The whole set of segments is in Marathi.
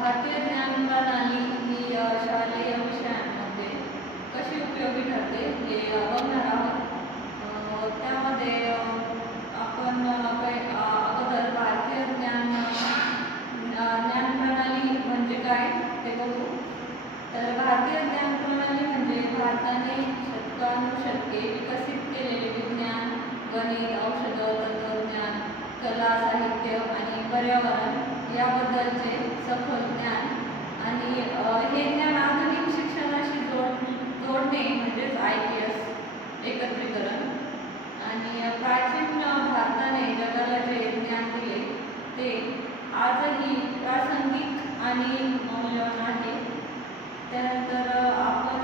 भारतीय ज्ञान प्रणाली ही शालेय विषयांमध्ये कशी उपयोगी ठरते हे बघणार आहोत. त्यामध्ये आपण अगोदर भारतीय ज्ञान प्रणाली म्हणजे काय ते बघू. तर भारतीय ज्ञान प्रणाली म्हणजे भारताने शतकानुशतके विकसित केलेले विज्ञान, गणित, औषध, तंत्रज्ञान, कला, साहित्य आणि पर्यावरण याबद्दलचे सखोल ज्ञान आणि हे ज्ञान आधुनिक शिक्षणाशी जोडणे म्हणजेच IPS एकत्रीकरण. आणि प्राचीन भारताने जगाला जे ज्ञान दिले ते आजही प्रासंगिक आणि मौल्यवान आहे. त्यानंतर आपण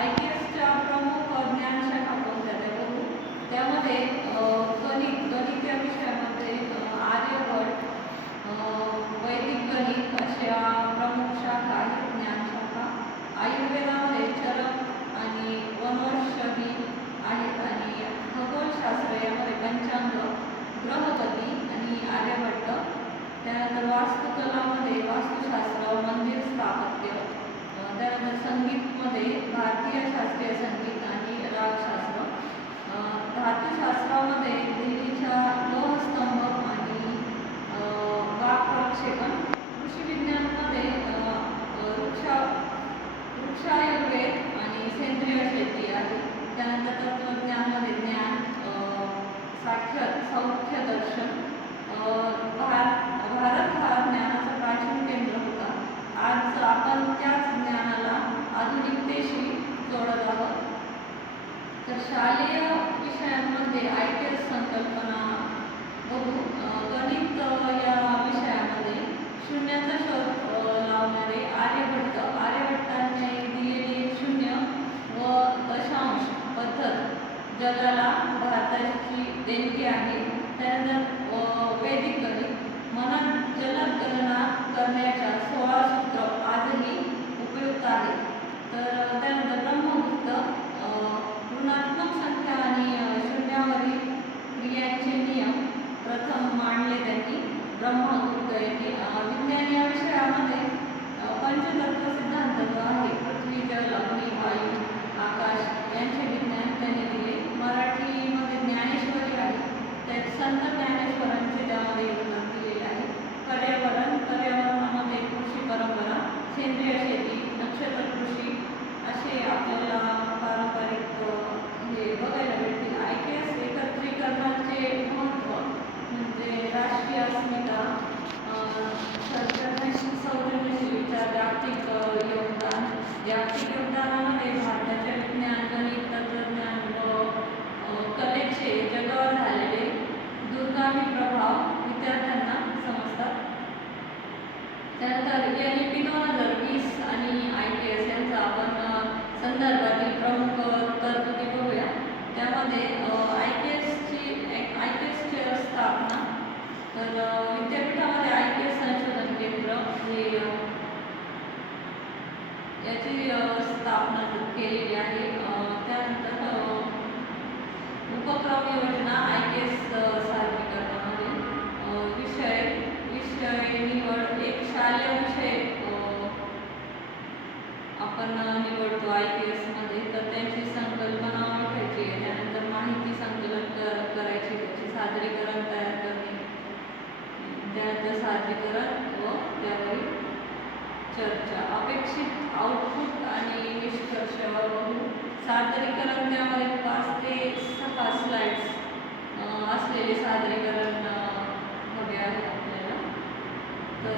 IPSच्या प्रमुख ज्ञानशाखा कोणत्या ते बघू. त्यामध्ये गणित या विषयामध्ये आर्यभट्ट, वैदिक गणित अशा प्रमुख शाखा आहेत, ज्ञानशाखा. आयुर्वेदामध्ये चरक आणि वनौषधी आहेत. आणि खगोलशास्त्र यामध्ये पंचांग, ग्रहगती आणि आर्यभट्ट. त्यानंतर वास्तुकलामध्ये वास्तुशास्त्र, मंदिर स्थापत्य. त्यानंतर संगीतमध्ये भारतीय शास्त्रीय संगीत आणि रागशास्त्र. धातुशास्त्रामध्ये दिल्लीच्या लोहस्तंभ आणि वाक्प्रक्षेपण. कृषी विज्ञानामध्ये वृक्षायुर्वेद आणि सेंद्रिय शेती आहे. त्यानंतर तत्त्वज्ञानामध्ये ज्ञान, सौख्य दर्शन. भारत हा ज्ञानाचा प्राचीन केंद्र होता. आज आपण त्याच ज्ञानाला आधुनिकतेशी जोडत आहोत. तर शालेय विषयांमध्ये IPS संकल्पना बघू. गणित या विषयामध्ये शून्याचा शोध लावणारे आर्यभट्टांनी दिलेली शून्य व दशांश पद्धत जगाला भारताची देणगी आहे. त्यानंतर वैदिक गणित मनात जलद गणना करण्याच्या 16 सूत्र आजही उपयुक्त आहे. तर त्यानंतर ब्रह्मगुप्त ऋणात्मक संख्या आणि शून्यावरील क्रियांचे नियम प्रथम मांडले त्यांनी, ब्रह्मगुप्त यांनी. विज्ञान या विषयामध्ये पंचतत्व सिद्धांत जो आहे, पृथ्वी, जल, अग्नी, वायू, आकाश यांचे विज्ञान त्यांनी दिले. मराठीमध्ये ज्ञानेश्वरी आहे, त्यात संत ज्ञानेश्वरांचे त्यामध्ये योगदान दिलेले आहे. पर्यावरणामध्ये कृषी परंपरा, सेंद्रिय शेती, नक्षत्र कृषी असे आपल्याला पारंपरिक हे बघायला भेटतील. IPS एकत्रीकरणाचे महत्त्व म्हणजे राष्ट्रीय अस्मिता, सौजन्यशील विचार, जागतिक योगदानामध्ये भारताच्या विज्ञान, गणित, तंत्रज्ञान व कलेचे जगावर झालेले दूरगामी प्रभाव विद्यार्थ्यांना समजतात. त्यानंतर NEP 2020 आणि IPS यांचा आपण संदर्भातील प्रमुख तरतुदी बघूया. त्यामध्ये IPSची स्थापना. तर विद्यापीठामध्ये IPS संशोधन केंद्र हे याची स्थापना केलेली आहे. त्यानंतर उपक्रम योजना IPS सादरीकरणामध्ये विषय निवड. एक शालेय विषय आपण निवडतो IPS मध्ये, तर त्यांची संकल्पना ओळखायची. त्यानंतर माहिती संकलन करायची, त्याचे सादरीकरण तयार करणे, त्यानंतर सादरीकरण व त्यावरील चर्चा. अपेक्षित आउटपुट आणि निष्कर्ष बघू. सादरीकरण त्यामध्ये 5 ते 6 स्लाइड्स असलेले सादरीकरण हवे आहे आपल्याला. तर